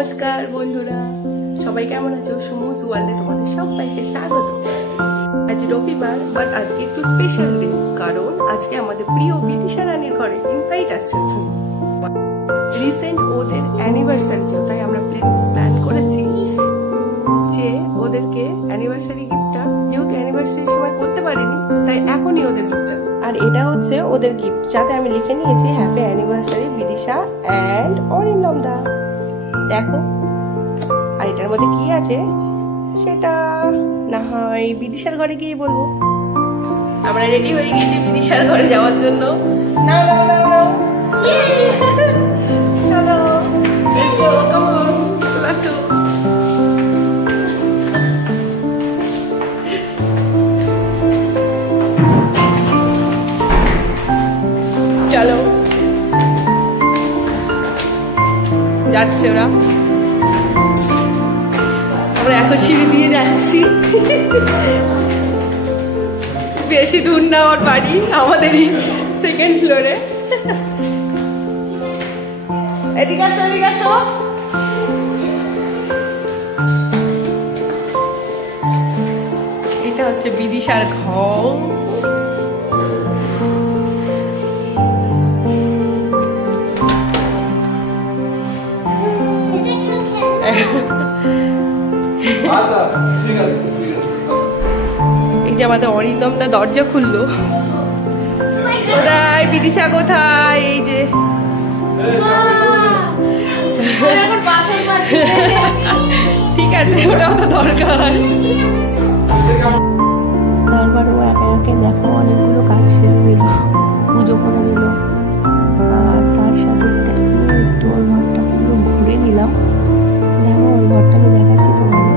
নমস্কার বন্ধুরা, সবাই কেমন আছো? সুমুস ওয়ার্ল্ডে তোমাদের সবাইকে স্বাগত। আজ রবিবার, বাট আজকে একটু স্পেশাল ডে, কারণ আজকে আমাদের প্রিয় বিদিশা রানীর ঘরে ইনভাইট আছে। রিসেন্ট ওদের অ্যানিভার্সারি ছিল, তাই আমরা প্ল্যান করেছি যে ওদেরকে অ্যানিভার্সারি গিফটটা, যেহেতু অ্যানিভার্সারি সময় করতে পারিনি, তাই এখনই ওদের গিফটটা। আর এটা হচ্ছে ওদের গিফট, যাতে আমি লিখে নিয়েছি happy anniversary Bidisha and Arindam da. দেখো, আর এটার মধ্যে কি আছে সেটা না হয় বিদিশার ঘরে গিয়ে বলবো। আমরা রেডি হয়ে গেছি বিদিশার ঘরে যাওয়ার জন্য। না না না না, চলো let's go, come on, let's go. চলো, যাচ্ছে ওরা। আমরা এখন সিঁড়ি দিয়ে যাচ্ছি, বেশি দূর না ওর বাড়ি, আমাদেরই সেকেন্ড ফ্লোরে। এদিকে আসো, এদিকে আসো। এটা হচ্ছে বিদিশার ঘর। এই যে আমাদের অরিন্দমটা দরজা খুললো। কোথায় বিদিশা, কোথায়? এই যে ঠিক আছে, ওটাও তো দরকার। তারপর ও একে একে দেখো অনেকগুলো কাজ সেরে দিল, পুজো করে দিল। আর তার সাথে একটু ওর ঘরটা পুরো ঘুরে নিলাম। দেখো ওর ঘরটা আমি দেখাচ্ছি তোমাদের।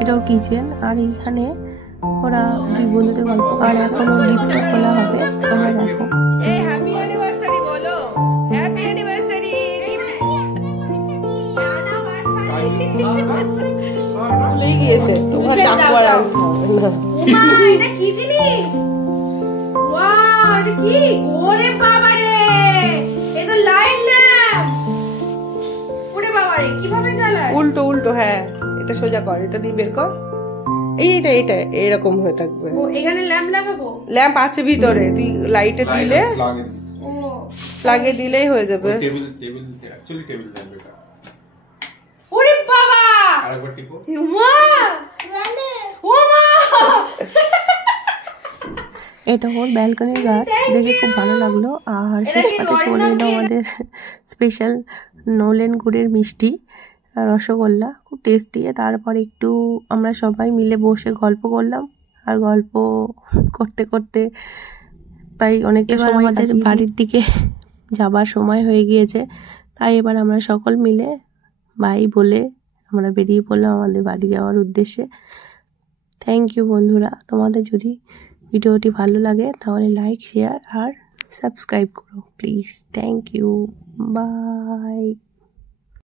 এটাও কিচেন, আর এইখানে ওরা দুই বন্ধুদের গল্প। আর এখন ওর গিফটটা খোলা হবে, তোমরা দেখো। হ্যাপি অ্যানিভার্সারি বলো, হ্যাপি অ্যানিভার্সারি। ভুলেই গিয়েছে, তোমার চাকর আর ওমা, এটা কি জিনিস? ওয়াও, এটা কি? ওরে বাবা রে, এটা লাইট ল্যাম্প। ওরে বাবা রে, কিভাবে জ্বালায়? উল্টো উল্টো, হ্যাঁ এটা সোজা কর, এটা দিয়ে বের কর। এইটা এইটা এরকম হয়ে থাকবে। ও এখানে ল্যাম্প লাগাবো? ল্যাম্প আছে ভিতরে, তুই লাইটে দিলে, ও প্লাগে দিলেই হয়ে যাবে। টেবিল অ্যাকচুয়ালি টেবিল ল্যাম্প এটা। ওরে বাবা, আরেকবার টিপো। ওমা ওমা, এটা ওর ব্যালকনির গাছ, দেখে খুব ভালো লাগলো। আর শেষ পাতে চলে এলো আমাদের স্পেশাল নলেন গুড়ের মিষ্টি, রসগোল্লা, খুব টেস্টি। তারপর একটু আমরা সবাই মিলে বসে গল্প করলাম, আর গল্প করতে করতে প্রায় অনেকটা সময় আমাদের বাড়ির দিকে যাবার সময় হয়ে গিয়েছে। তাই এবার আমরা সকল মিলে বাই বলে আমরা বেরিয়ে পড়লাম আমাদের বাড়ি যাওয়ার উদ্দেশ্যে। থ্যাংক ইউ বন্ধুরা, তোমাদের যদি ভিডিওটি ভালো লাগে তাহলে লাইক, শেয়ার আর সাবস্ক্রাইব করো প্লিজ। Thank you, by.